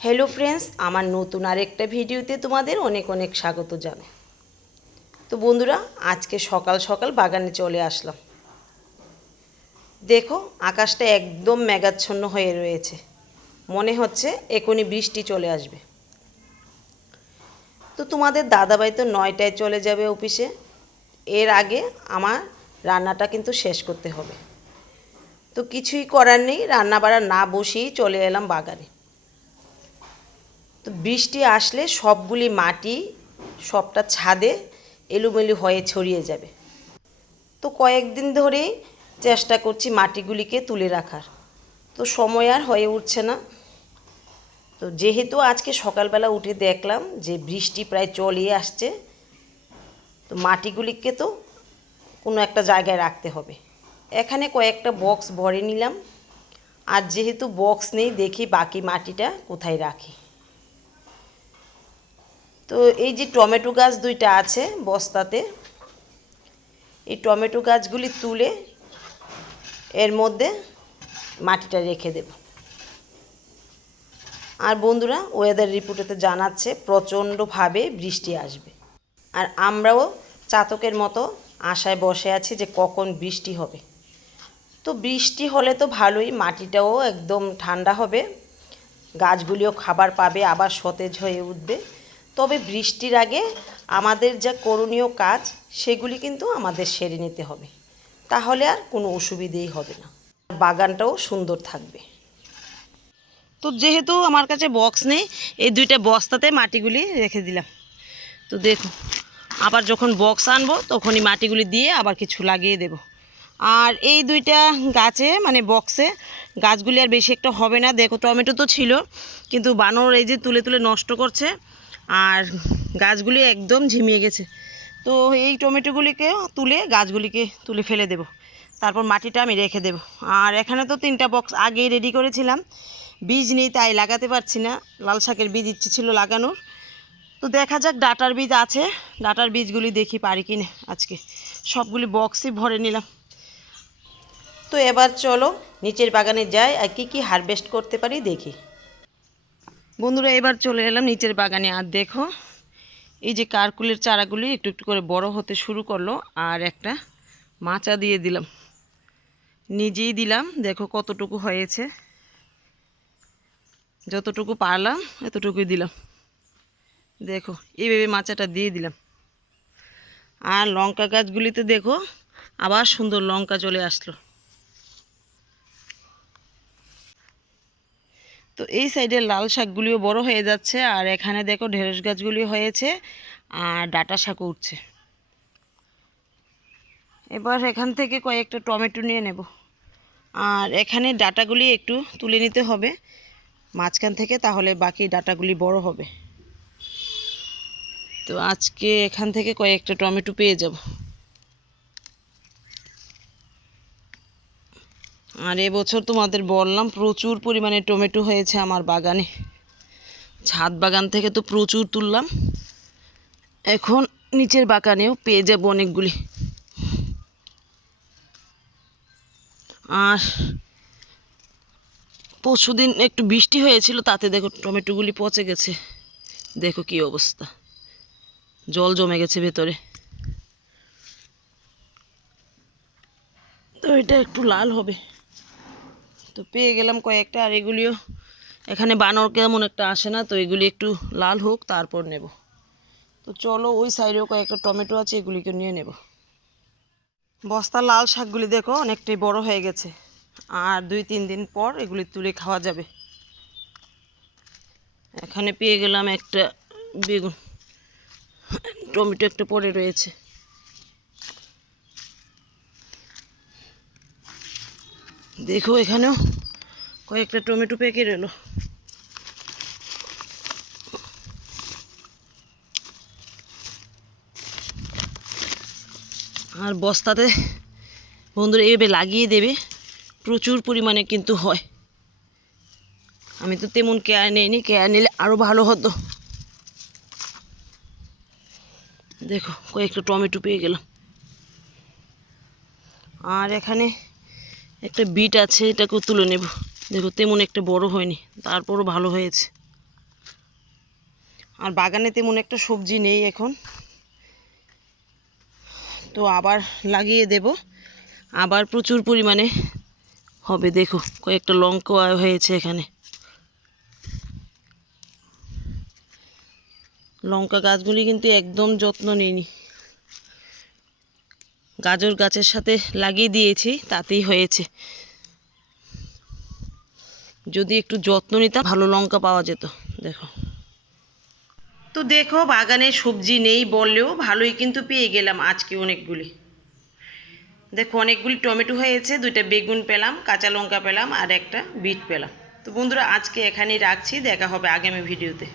Hello friends আমার নতুন আরেকটা ভিডিওতে তোমাদের অনেক অনেক স্বাগত জানাই। তো বন্ধুরা, আজকে সকাল সকাল বাগানে চলে আসলাম। দেখো, আকাশটা একদম মেঘাচ্ছন্ন হয়ে রয়েছে। মনে হচ্ছে এখনই বৃষ্টি চলে আসবে। তো তোমাদের দাদাভাই তো নয়টায় চলে যাবে অফিসে। এর আগে আমার রান্নাটা কিন্তু শেষ করতে হবে। তো কিছুই করার নেই রান্না বাড়া না বসেই চলে এলাম বাগানে। তো বৃষ্টি আসলে সবগুলি মাটি, সবটা ছাদে এলোমেলো হয়ে ছড়িয়ে যাবে। তো কয়েকদিন ধরেই চেষ্টা করছি মাটিগুলিকে তুলে রাখার। তো সময় আর হয়ে উঠছে না। তো যেহেতু আজকে সকালবেলা উঠে দেখলাম যে বৃষ্টি প্রায় চলিয়ে আসছে, তো মাটিগুলিকে তো কোনো একটা জায়গায় রাখতে হবে। এখানে কয়েকটা বক্স ভরে নিলাম। আর যেহেতু বক্স নেই, দেখি বাকি মাটিটা কোথায় রাখি। তো এই যে টমেটো গাছ দুইটা আছে বস্তাতে, এই টমেটো গাছগুলি তুলে এর মধ্যে মাটিটা রেখে দেব। আর বন্ধুরা ওয়েদার রিপোর্টেতে জানাচ্ছে প্রচণ্ডভাবে বৃষ্টি আসবে। আর আমরাও চাতকের মতো আশায় বসে আছি যে কখন বৃষ্টি হবে। তো বৃষ্টি হলে তো ভালোই, মাটিটাও একদম ঠান্ডা হবে, গাছগুলিও খাবার পাবে, আবার সতেজ হয়ে উঠবে। তবে বৃষ্টির আগে আমাদের যা করণীয় কাজ, সেগুলি কিন্তু আমাদের সেরে নিতে হবে। তাহলে আর কোনো অসুবিধেই হবে না। বাগানটাও সুন্দর থাকবে। তো যেহেতু আমার কাছে বক্স নেই, এই দুইটা বস্তাতে মাটিগুলি রেখে দিলাম। তো দেখো আবার যখন বক্স আনব, তখনই মাটিগুলি দিয়ে আবার কিছু লাগিয়ে দেব। আর এই দুইটা গাছে মানে বক্সে গাছগুলি আর বেশি একটা হবে না। দেখো, টমেটো তো ছিল, কিন্তু বানর এই যে তুলে তুলে নষ্ট করছে আর গাছগুলি একদম ঝিমিয়ে গেছে। তো এই টমেটোগুলিকে তুলে গাছগুলিকে তুলে ফেলে দেব। তারপর মাটিটা আমি রেখে দেব। আর এখানে তো তিনটা বক্স আগেই রেডি করেছিলাম। বীজ নেই, তাই লাগাতে পারছি না। লাল শাকের বীজ ইচ্ছে ছিল লাগানোর। তো দেখা যাক ডাটার বীজ আছে। ডাটার বীজগুলি দেখি পারি কিনে আজকে। সবগুলি বক্সই ভরে নিলাম। তো এবার চলো, নিচের বাগানে যাই আর কী কী হারভেস্ট করতে পারি দেখি। বন্ধুরা, এবার চলে এলাম নিচের বাগানে। আর দেখো, এই যে কারকুলের চারাগুলি একটু একটু করে বড় হতে শুরু করল, আর একটা মাচা দিয়ে দিলাম। নিজেই দিলাম, দেখো কতটুকু হয়েছে। যতটুকু পারলাম, এতটুকুই দিলাম। দেখো, এইভাবে মাচাটা দিয়ে দিলাম। আর লঙ্কা গাছগুলিতে দেখো, আবার সুন্দর লঙ্কা চলে আসলো। এই সাইডে লাল শাকগুলিও বড় হয়ে যাচ্ছে, আর এখানে দেখো ঢেঁড়স গাছগুলি হয়েছে, আর ডাটা শাকও উঠছে। এবার এখান থেকে কয়েকটা টমেটো নিয়ে নেব। আর এখানে ডাটাগুলি একটু তুলে নিতে হবে, মাঝখান থেকে, তাহলে বাকি ডাটাগুলি বড় হবে। তো আজকে এখান থেকে কয়েকটা টমেটো পেয়ে যাব। আর এবছর তোমাদের বললাম প্রচুর পরিমাণে টমেটো হয়েছে আমার বাগানে। ছাদ বাগান থেকে তো প্রচুর তুললাম। এখন নিচের বাগানেও পেয়ে যাব অনেকগুলি। আর পরশু দিন একটু বৃষ্টি হয়েছিল, তাতে দেখো টমেটোগুলি পচে গেছে। দেখো কি অবস্থা। জল জমে গেছে ভেতরে। তো এটা একটু লাল হবে। তো পেয়ে গেলাম কয়েকটা, আর এগুলিও এখানে বানর কেমন একটা আসে না, তো এগুলি একটু লাল হোক, তারপর নেব। তো চলো ওই সাইডেও কয়েকটা টমেটো আছে, এগুলিকে নিয়ে নেব। বস্তার লাল শাকগুলি দেখো, অনেকটাই বড় হয়ে গেছে। আর দুই তিন দিন পর এগুলি তুলে খাওয়া যাবে। এখানে পেয়ে গেলাম একটা বেগুন। টমেটো একটা পড়ে রয়েছে। দেখো এখানেও কয়েকটা টমেটো পেকে রইল। আর বস্তাতে বন্ধুরা এইভাবে লাগিয়ে দেবে, প্রচুর পরিমাণে কিন্তু হয়। আমি তো তেমন কেয়ার নিইনি কেয়ার নিলে আরও ভালো হতো। দেখো কয়েকটা টমেটো পেয়ে গেলাম। আর এখানে একটা বিট আছে, এটাকেও তুলে নেব। দেখো, তেমন একটা বড় হয়নি, তারপরও ভালো হয়েছে। আর বাগানে তেমন একটা সবজি নেই এখন। তো আবার লাগিয়ে দেব। আবার প্রচুর পরিমাণে হবে, দেখো, কয়েকটা লঙ্কা হয়েছে এখানে। লঙ্কা গাছগুলি কিন্তু একদম যত্ন নেইনি। গাজর গাছের সাথে লাগিয়ে দিয়েছি, তাতেই হয়েছে। যদি একটু যত্ন নিতাম, ভালো লঙ্কা পাওয়া যেত, দেখো। তো দেখো, বাগানে সবজি নেই বললেও ভালোই কিন্তু পেয়ে গেলাম আজকে অনেকগুলি। দেখো, অনেকগুলি টমেটো হয়েছে, দুইটা বেগুন পেলাম, কাঁচা লঙ্কা পেলাম, আর একটা বিট পেলাম। তো বন্ধুরা, আজকে এখানেই রাখছি, দেখা হবে আগামী ভিডিওতে।